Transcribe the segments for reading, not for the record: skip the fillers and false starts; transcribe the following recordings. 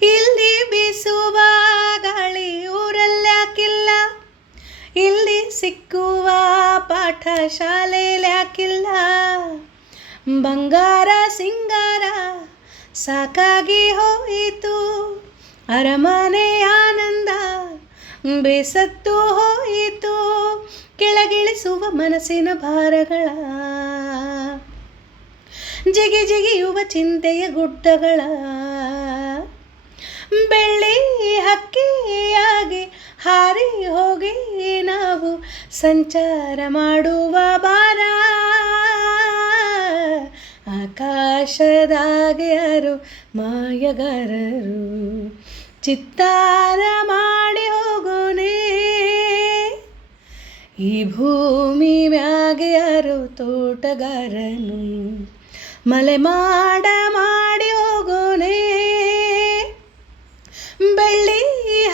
ಇಲ್ಲಿ ಬೀಸುವ ಗಾಳಿ ಊರಲ್ಯಾಕಿಲ್ಲ, ಇಲ್ಲಿ ಸಿಕ್ಕುವ ಪಾಠ ಶಾಲೆಲ್ಯಾಕಿಲ್ಲ. ಬಂಗಾರ ಸಿಂಗಾರ ಸಾಕಾಗಿ ಹೋಯಿತು, ಅರಮನೆ ಆನಂದ ಬೇಸತ್ತು ಹೋಯಿತು. ಕೆಳಗಿಳಿಸುವ ಮನಸ್ಸಿನ ಭಾರಗಳ, ಜಿಗಿ ಜಿಗಿಯುವ ಚಿಂತೆಯ ಗುಡ್ಡಗಳ. ಬೆಳ್ಳಿ ಹಕ್ಕಿಯಾಗಿ ಹಾರಿ ಹೋಗಿ ನಾವು ಸಂಚಾರ ಮಾಡುವ ಬಾರ. ಆಕಾಶದಾಗೆ ಯಾರು ಮಾಯಗಾರರು ಚಿತ್ತಾರ ಮಾಡಿ ಹೋಗೋನೆ. ಈ ಭೂಮಿ ಮ್ಯಾಗೆ ಯಾರು ತೋಟಗಾರನು ಮಲೆ ಮಾಡ ಮಾಡಿ ಹೋಗೋನೆ. ಬೆಳ್ಳಿ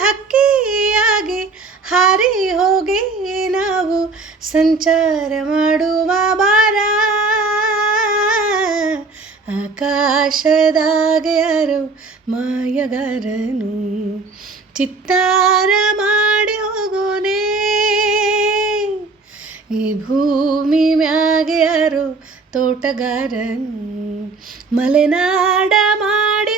ಹಕ್ಕಿಯಾಗಿ ಹಾರಿ ಹೋಗಿ ನಾವು ಸಂಚಾರ ಮಾಡುವ ಬಾರ. ಆಕಾಶದಾಗೆ ಯಾರು ಮಾಯಗಾರನು ಚಿತ್ತಾರ ಮಾಡಿ ಹೋಗೋನೆ. ಈ ಭೂಮಿ ಮ್ಯಾಗೆ ಯಾರು ತೋಟಗಾರನು ಮಲೆನಾಡ ಮಾಡಿ